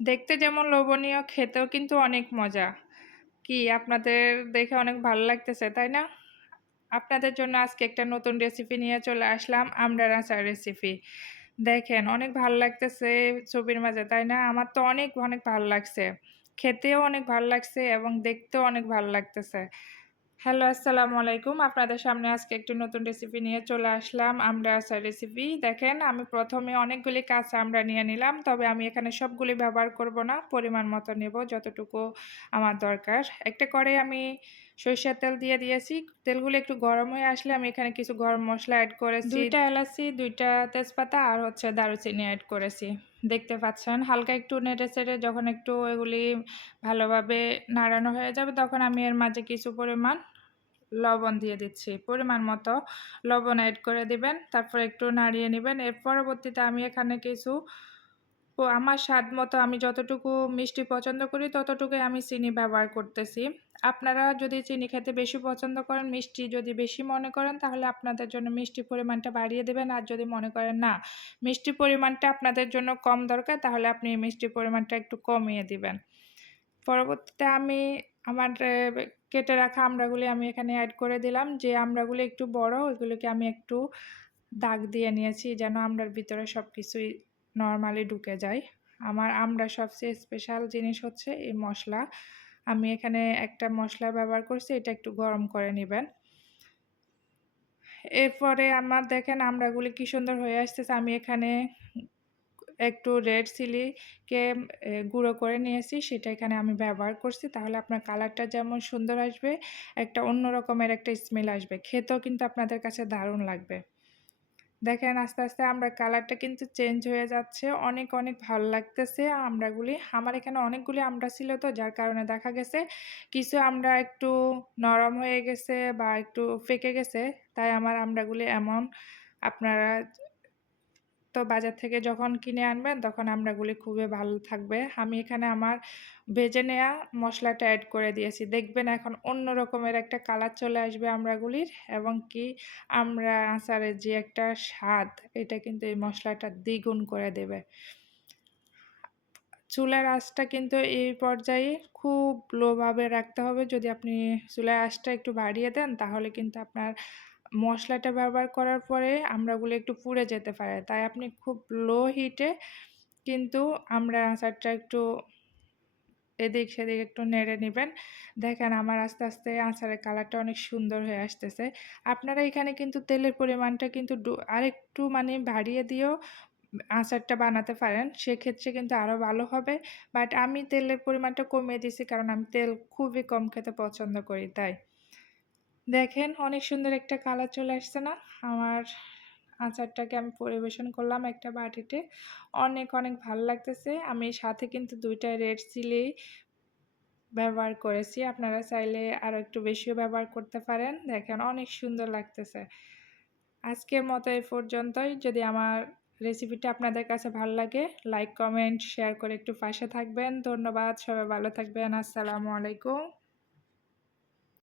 দেখতে যেমন লোভনীয় খেতেও কিন্তু অনেক মজা। কি আপনাদের দেখে অনেক ভালো লাগতেছে, তাই না? আপনাদের জন্য আজকে একটা নতুন রেসিপি নিয়ে চলে আসলাম আমরা আচার রেসিপি। দেখেন অনেক ভালো লাগতেছে ছবির মাঝে, তাই না? আমার তো অনেক, অনেক ভালো লাগছে। খেতেও অনেক ভালো লাগছে এবং দেখতেও অনেক ভালো লাগতেছে। হ্যালো, আসসালামু আলাইকুম। আপনাদের সামনে আজকে একটি নতুন রেসিপি নিয়ে চলে আসলাম আমরা আসার রেসিপি। দেখেন আমি প্রথমে অনেকগুলি কাঁচা আমরা নিয়ে নিলাম। তবে আমি এখানে সবগুলি ব্যবহার করব না। পরিমাণ মতো নেব যতটুকু আমার দরকার। একটা করে আমি সরিষার তেল দিয়ে দিয়েছি। তেলগুলো একটু গরম হয়ে আসলে আমি এখানে কিছু গরম মশলা অ্যাড করেছি। ২ টা এলাচি, ২ টা তেজপাতা আর হচ্ছে দারুচিনি অ্যাড করেছি। দেখতে পাচ্ছেন হালকা একটু নেড়ে-চেড়ে যখন একটু এগুলি ভালোভাবে নাড়ানো হয়ে যাবে তখন আমি এর মাঝে কিছু পরিমাণ লবণ দিয়ে দিচ্ছি পরিমাণ মতো লবণ অ্যাড করে দিবেন তারপর একটু নাড়িয়ে নেবেন এর পরবর্তীতে আমি এখানে কিছু আমার স্বাদ মতো আমি যতটুকু মিষ্টি পছন্দ করি, ততটুকুই আমি চিনি ব্যবহার করতেছি। আপনারা যদি চিনি খেতে বেশি পছন্দ করেন, মিষ্টি যদি বেশি মনে করেন, তাহলে আপনাদের জন্য মিষ্টি পরিমাণটা বাড়িয়ে দেবেন। আর যদি মনে করেন, না, মিষ্টি পরিমাণটা আপনাদের জন্য কম দরকার তাহলে আপনি মিষ্টি পরিমাণটা একটু কমিয়ে দিবেন। পরবর্তীতে আমি আমার কেটে রাখা আমড়াগুলি আমি এখানে অ্যাড করে দিলাম। যে আমড়াগুলি একটু বড়, ওইগুলোকে আমি একটু দাগ দিয়ে নিয়েছি যেন আমড়ার ভিতরে সব কিছুই নর্মালি ঢুকে যায় আমার আমরা সবচেয়ে স্পেশাল জিনিস হচ্ছে এই মশলা। আমি এখানে একটা মশলা ব্যবহার করছি, এটা একটু গরম করে নেবেন। এরপরে আমার দেখেন আমরাগুলি কি সুন্দর হয়ে আসতেছে। আমি এখানে একটু রেড চিলিকে গুঁড়ো করে নিয়েছি, সেটা এখানে আমি ব্যবহার করছি। তাহলে আপনার কালারটা যেমন সুন্দর আসবে, একটা অন্য রকমের একটা স্মেল আসবে। খেতেও কিন্তু আপনাদের কাছে দারুণ লাগবে। দেখেন আস্তে আস্তে আমরা কালারটা কিন্তু চেঞ্জ হয়ে যাচ্ছে। অনেক অনেক ভালো লাগতেছে আমরাগুলি। আমার এখানে অনেকগুলি আমরা ছিল তো, যার কারণে দেখা গেছে কিছু আমরা একটু নরম হয়ে গেছে বা একটু ফেকে গেছে। তাই আমার আমরাগুলি এমন আপনারা তো বাজার থেকে যখন কিনে আনবেন, তখন আমড়াগুলি খুবই ভালো থাকবে। আমি এখানে আমার ভেজে নেওয়া মশলাটা অ্যাড করে দিয়েছি। দেখবেন এখন অন্য রকমের একটা কালার চলে আসবে আমড়াগুলির এবং কি আমরা আচারের যে একটা স্বাদ, এটা কিন্তু এই মশলাটা দ্বিগুণ করে দেবে। চুলার আঁচটা কিন্তু এই পর্যায়ে খুব লোভাবে রাখতে হবে। যদি আপনি চুলার আঁচটা একটু বাড়িয়ে দেন, তাহলে কিন্তু আপনার মশলাটা ব্যবহার করার পরে আমড়াগুলো একটু পুড়ে যেতে পারে। তাই আপনি খুব লো হিটে কিন্তু আমরা আচারটা একটু এদিক সেদিক একটু নেড়ে নেবেন। দেখেন আমার আস্তে আস্তে আচারের কালারটা অনেক সুন্দর হয়ে আসতেছে। আপনারা এখানে কিন্তু তেলের পরিমাণটা কিন্তু আরেকটু মানে বাড়িয়ে দিয়েও আচারটা বানাতে পারেন। সেক্ষেত্রে কিন্তু আরও ভালো হবে। বাট আমি তেলের পরিমাণটা কমিয়ে দিয়েছি কারণ আমি তেল খুবই কম খেতে পছন্দ করি, তাই। দেখেন, অনেক সুন্দর একটা কালার চলে আসছে না? আমার আচারটাকে আমি পরিবেশন করলাম একটা বাটিতে। অনেক অনেক ভালো লাগতেছে। আমি সাথে কিন্তু দুইটা রেড চিলি ব্যবহার করেছি। আপনারা চাইলে আরও একটু বেশিও ব্যবহার করতে পারেন। দেখেন, অনেক সুন্দর লাগতেছে। আজকের মতো এই পর্যন্তই। যদি আমার রেসিপিটা আপনাদের কাছে ভালো লাগে, লাইক, কমেন্ট, শেয়ার করে একটু পাশে থাকবেন। ধন্যবাদ, সবাই ভালো থাকবেন। আসসালামু আলাইকুম।